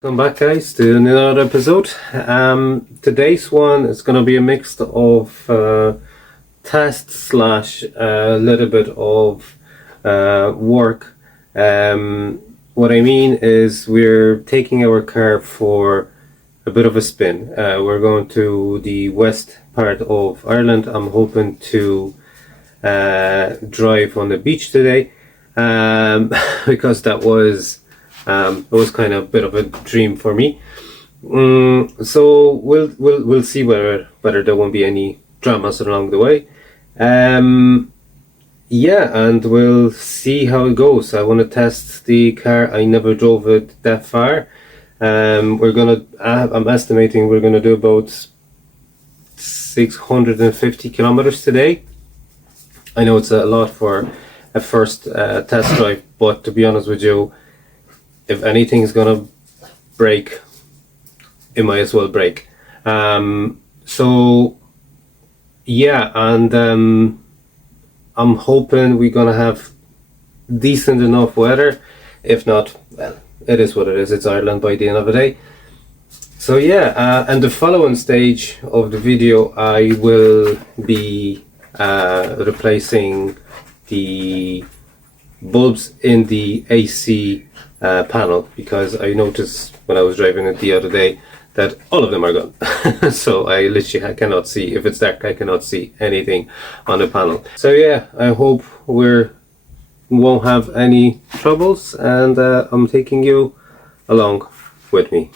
Welcome back, guys, to another episode. Today's one is going to be a mix of test slash a little bit of work. What I mean is we're taking our car for a bit of a spin. We're going to the west part of Ireland. I'm hoping to drive on the beach today because that was it was kind of a bit of a dream for me. So we'll see whether there won't be any dramas along the way. Yeah, and we'll see how it goes. I want to test the car. I never drove it that far. I'm estimating we're gonna do about 650 kilometers today. I know it's a lot for a first test drive, but to be honest with you, if anything's gonna break, it might as well break. So yeah, and I'm hoping we're gonna have decent enough weather. If not, well, it is what it is. It's Ireland by the end of the day. So yeah, and the following stage of the video, I will be replacing the bulbs in the AC panel, because I noticed when I was driving it the other day that all of them are gone. So I literally cannot see. If it's dark, I cannot see anything on the panel. So yeah, I hope we won't have any troubles, and I'm taking you along with me.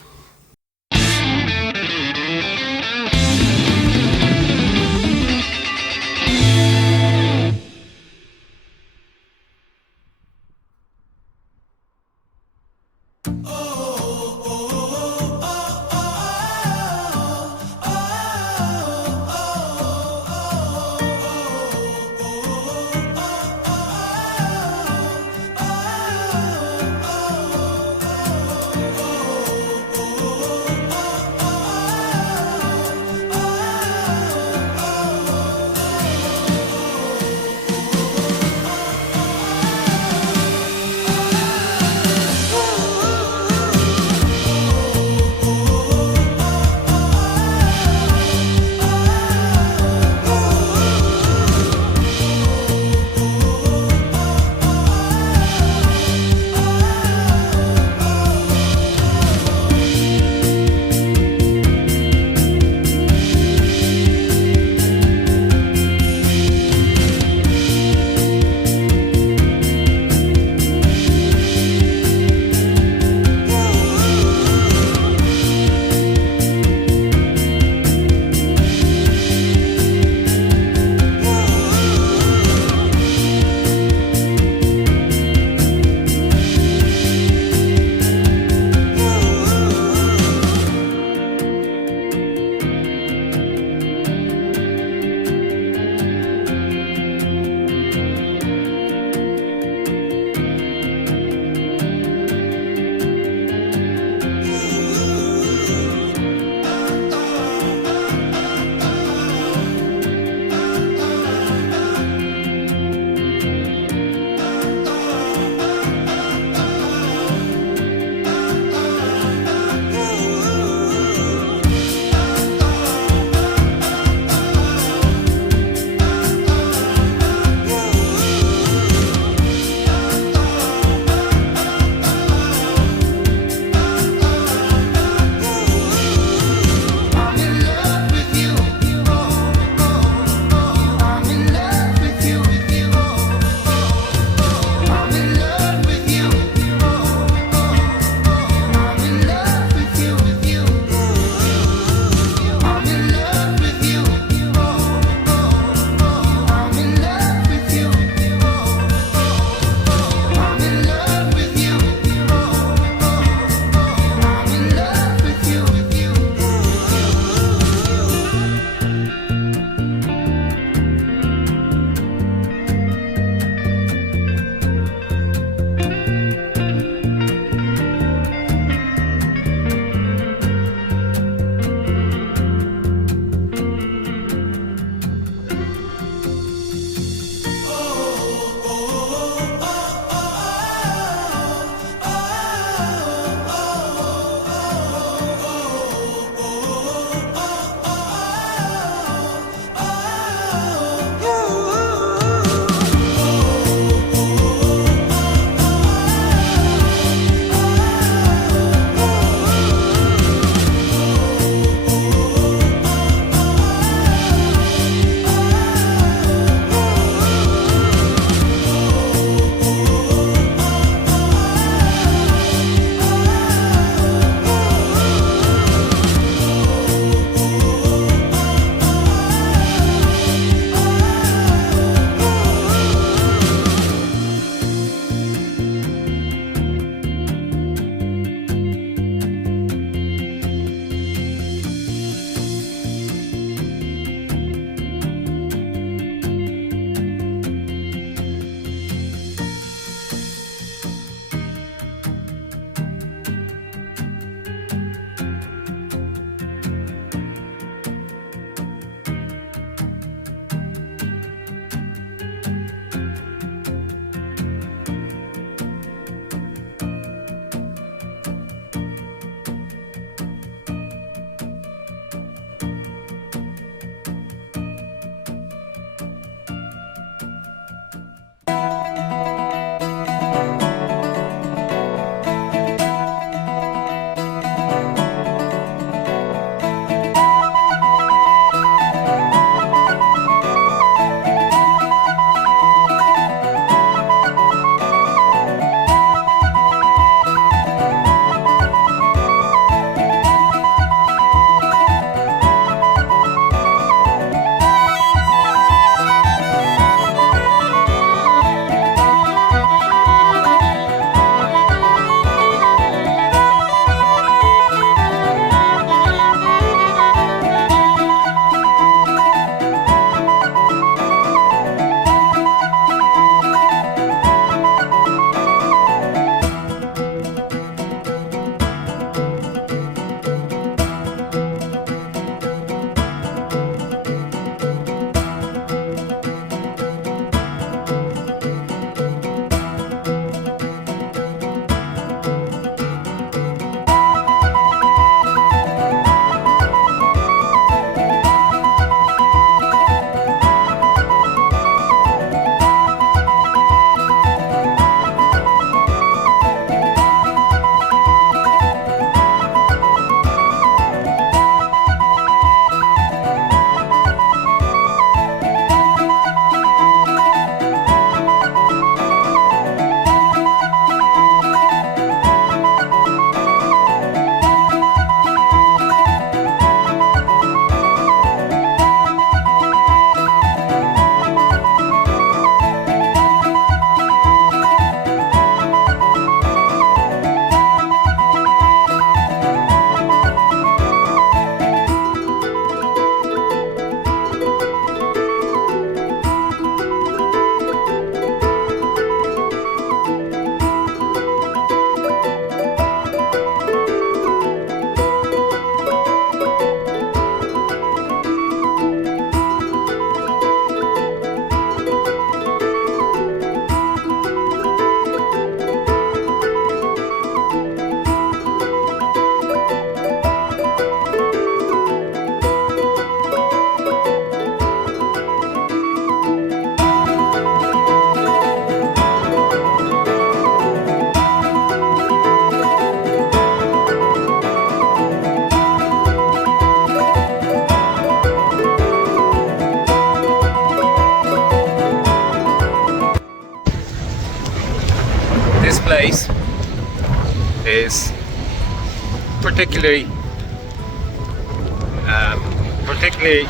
particularly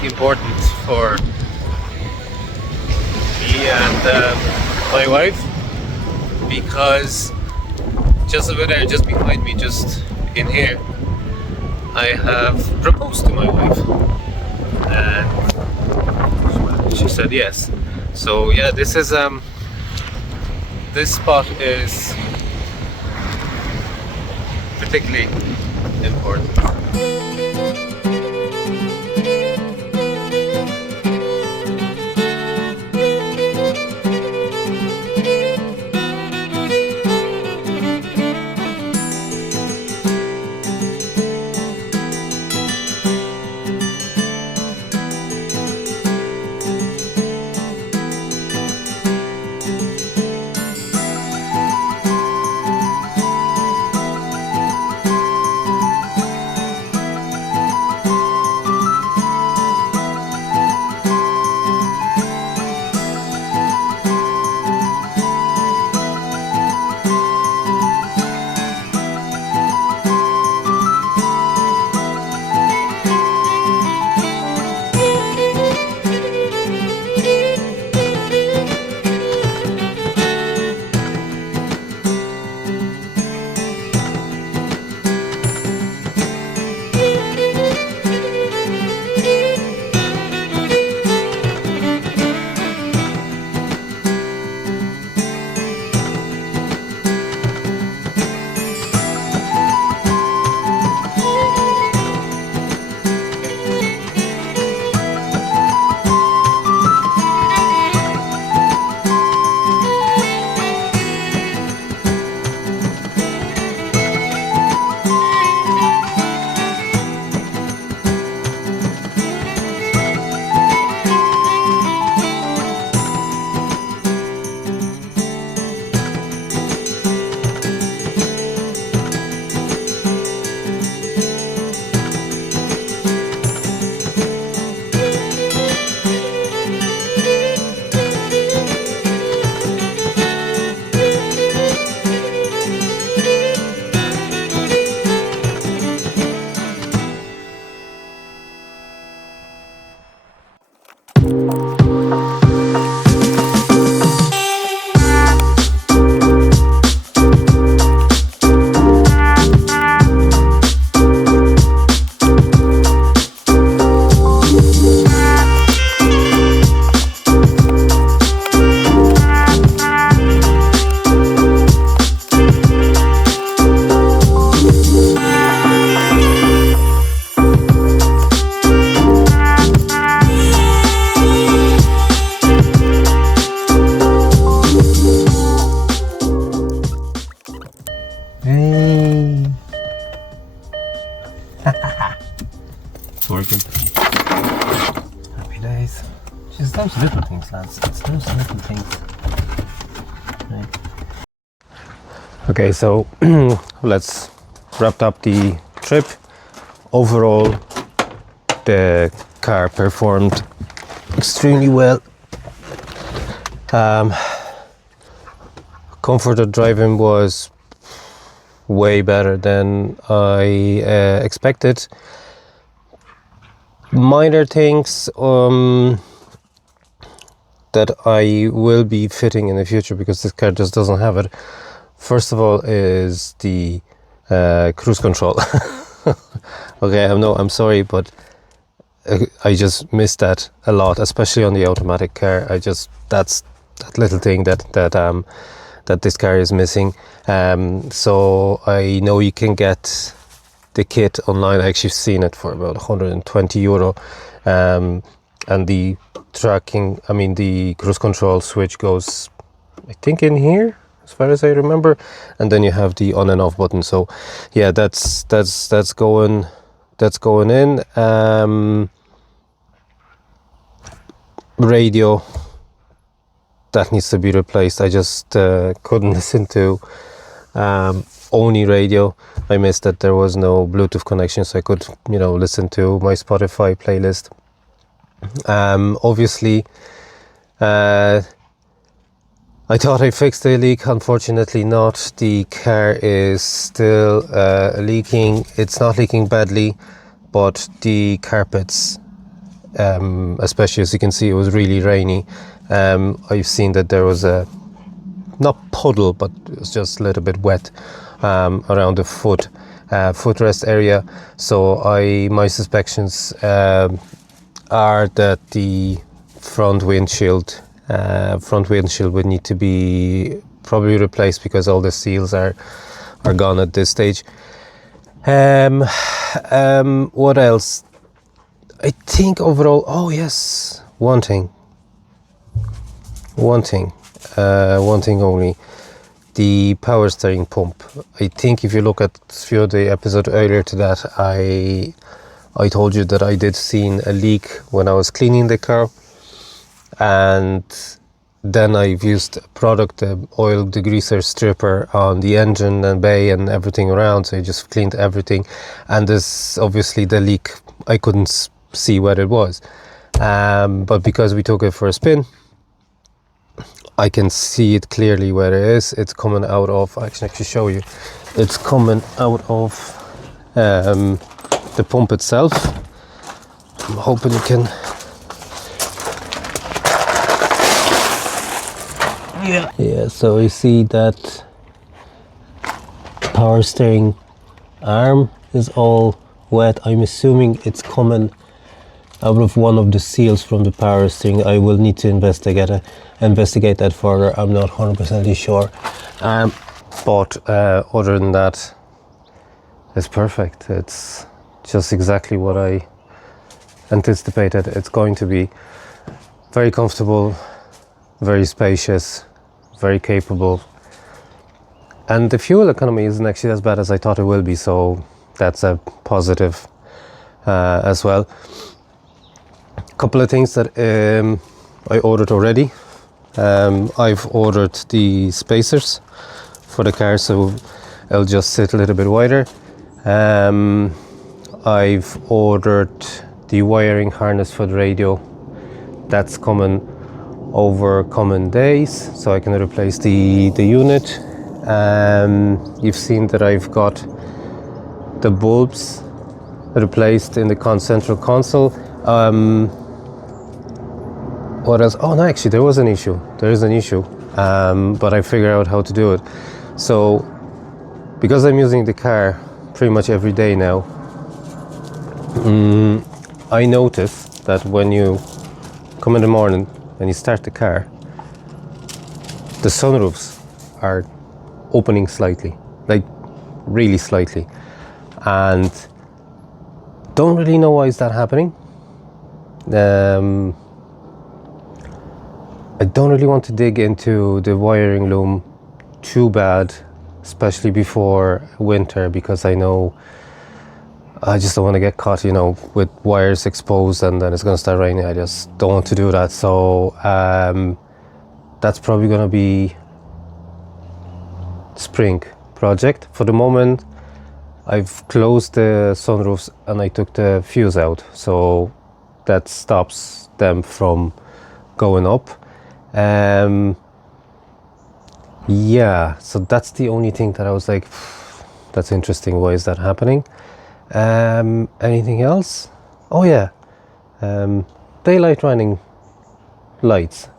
important for me and my wife, because just over there, just behind me, just in here, I have proposed to my wife, and she said yes. So yeah, this is this spot is particularly important. It's working. Happy days. Just those little things, lads. It's those little things. Right. Okay, so let's wrap up the trip. Overall, the car performed extremely well. Comfort of driving was way better than I expected. Minor things that I will be fitting in the future, because this car just doesn't have it. First of all is the cruise control. Okay, I'm sorry, but I just miss that a lot, especially on the automatic car. That's that little thing that this car is missing. So I know you can get the kit online. I actually seen it for about €120, and the the cruise control switch goes, I think, in here, as far as I remember, and then you have the on and off button. So yeah, that's going in. Radio, that needs to be replaced. I just couldn't listen to only radio. I missed that there was no Bluetooth connection, so I could listen to my Spotify playlist. Obviously, I I thought I fixed the leak, unfortunately not. The car is still leaking. It's not leaking badly, but the carpets, especially as you can see, it was really rainy. I've seen that there was a, not puddle, but it was just a little bit wet around the footrest area. So my suspicions are that the front windshield would need to be probably replaced because all the seals are gone at this stage. What else? I think overall, oh yes, one thing only, the power steering pump. I think if you look at a few of the episodes earlier to that, I told you that I did see a leak when I was cleaning the car, and then I've used a product, the oil degreaser stripper on the engine and bay and everything around, so I just cleaned everything, and this obviously the leak, I couldn't see where it was, but because we took it for a spin, I can see it clearly where it is. It's coming out of, I can actually show you, it's coming out of the pump itself. I'm hoping you can, yeah, so you see that power steering arm is all wet. I'm assuming it's coming out of one of the seals from the power steering. I will need to investigate that further. I'm not 100% sure, but other than that, it's perfect. It's just exactly what I anticipated it's going to be. Very comfortable, very spacious, very capable, and the fuel economy isn't actually as bad as I thought it will be, so that's a positive as well. Couple of things that I ordered already. I've ordered the spacers for the car, so it'll just sit a little bit wider. I've ordered the wiring harness for the radio. That's coming over coming days, so I can replace the unit. You've seen that I've got the bulbs replaced in the central console. What else? Oh no, actually there was an issue. There is an issue, but I figured out how to do it. So, because I'm using the car pretty much every day now, I noticed that when you come in the morning and you start the car, the sunroofs are opening slightly, like really slightly, and don't really know why is that happening. I don't really want to dig into the wiring loom too bad, especially before winter, because I know I just don't want to get caught, with wires exposed and then it's going to start raining. I just don't want to do that. So that's probably going to be spring project. For the moment, I've closed the sunroofs and I took the fuse out, so that stops them from going up. Yeah, so that's the only thing that I was like, that's interesting, why is that happening? Anything else? Oh yeah, daylight running lights,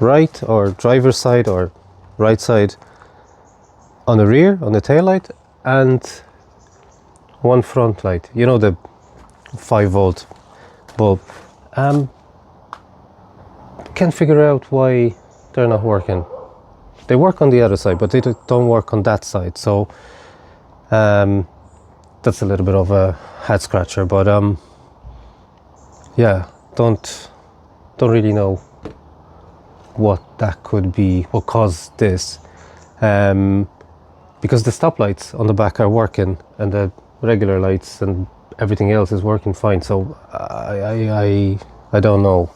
right or driver's side or right side on the rear, on the tail light, and one front light, the 5-volt bulb. Can't figure out why they're not working. They work on the other side, but they don't work on that side, so that's a little bit of a head scratcher. But yeah, don't really know what that could be, what caused this, because the stoplights on the back are working and the regular lights and everything else is working fine, so I don't know.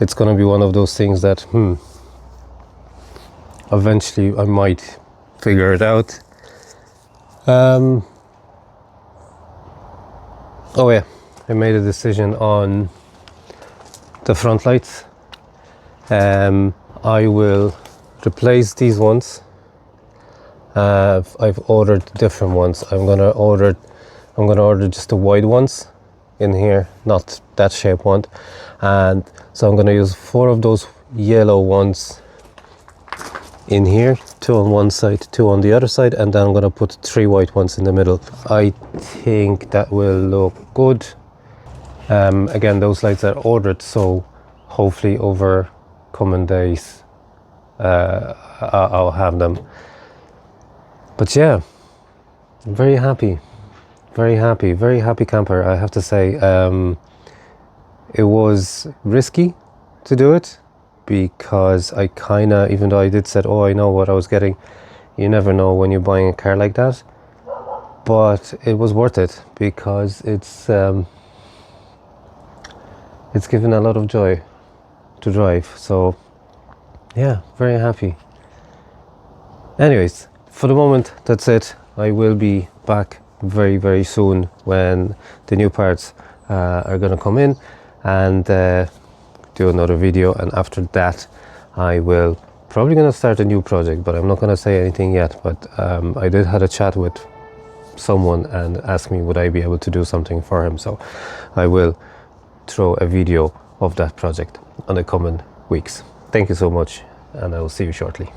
It's gonna be one of those things that eventually I might figure it out. Oh yeah, I made a decision on the front lights. I will replace these ones. I've ordered different ones. I'm gonna order just the wide ones in here, not that shape one. And so I'm gonna use 4 of those yellow ones in here, 2 on one side, 2 on the other side, and then I'm gonna put 3 white ones in the middle. I think that will look good. Again, those lights are ordered, so hopefully over coming days I'll have them. But yeah, I'm very happy camper, I have to say. It was risky to do it because I kinda, even though I did said, oh, I know what I was getting, you never know when you're buying a car like that, but it was worth it because it's given a lot of joy to drive. So yeah, very happy. Anyways, for the moment, that's it. I will be back very soon when the new parts are gonna come in, and do another video. And after that I will probably gonna start a new project, but I'm not gonna say anything yet. But I did had a chat with someone and asked me would I be able to do something for him, so I will throw a video of that project on the coming weeks. Thank you so much, and I will see you shortly.